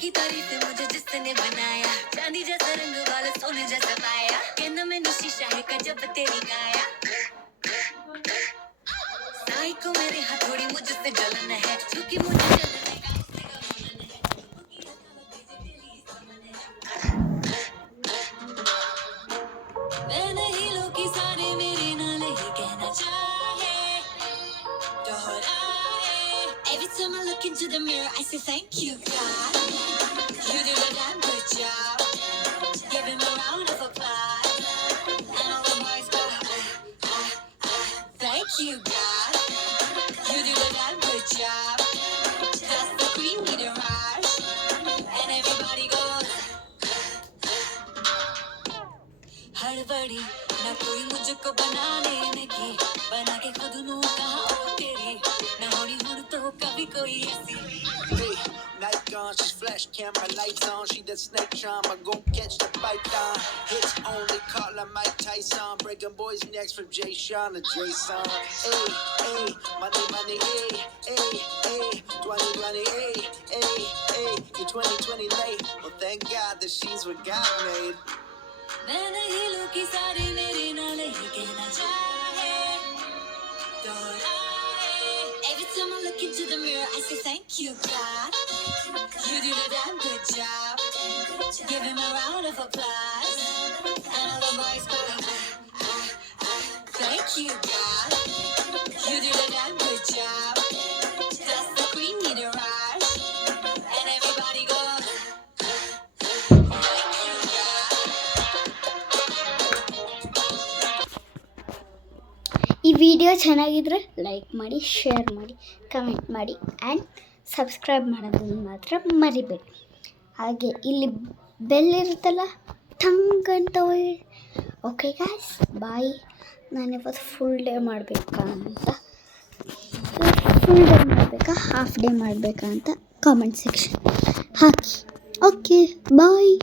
की तारीफ मुझे जिसने बनाया, चांदी जैसा रंग वाला सोने जैसा पाया, कहना मैंने शीशा है गजब तेरी काया। साई को मेरे हथौड़ी मुझसे जलन है, क्योंकि मुझे जलने का मैं नहीं लोग सारे मेरे नाल ही कहना चाहे दोहराए। Every time I look into the mirror I say thank you God, you did a damn good job, give him a round of applause, and all the boys go thank you God, you did a damn good job, that's the queen need a rush, and everybody goes हड़बड़ी ना कोई मुझको बनाने में की, बना के खुद नू कहा ओ तेरी, ना होनी हुन तो कभी कोई ऐसी। Hey, night gone, she's flash camera lights on. She that snake charm, I gon' catch the python. Hits only, call her Mike Tyson. Breaking boys' necks from Jay Sean to Jason. Hey, hey, money, money, hey, hey, hey, 2020, hey, hey, hey, you 2020 late. Well, thank God that she's what God made. मैं नहीं लोग की सारे मेरे नाल ही कहना चाहे दोहराए। Every time I look into the mirror I say thank you God, you did a damn good job, give him a round of applause, and all the boys go thank you God, you did a damn good job, that's the queen need a rush, and everybody goes thank you God. ಈ video ಚೆನ್ನಾಗಿದ್ರೆ like ಮಾಡಿ, share ಮಾಡಿ, comment ಮಾಡಿ and subscribe ಮಾಡೋದನ್ನು ಮಾತ್ರ ಮರಿಬೇಡಿ. ಹಾಗೆ ಇಲ್ಲಿ ಬೆಲ್ ಇರುತ್ತಲ್ಲ ಟಂಗ್ ಅಂತ ಓಕೆ ಗಾಯ್ಸ್ ಬಾಯ್. ನಾನಿವತ್ತು ಫುಲ್ ಡೇ ಮಾಡಬೇಕಾ ಅಂತ, ಫುಲ್ ಡೇ ಮಾಡಬೇಕಾ ಹಾಫ್ ಡೇ ಮಾಡಬೇಕಾ ಅಂತ ಕಾಮೆಂಟ್ ಸೆಕ್ಷನ್ ಹಾಕಿ. ಓಕೆ ಬಾಯ್.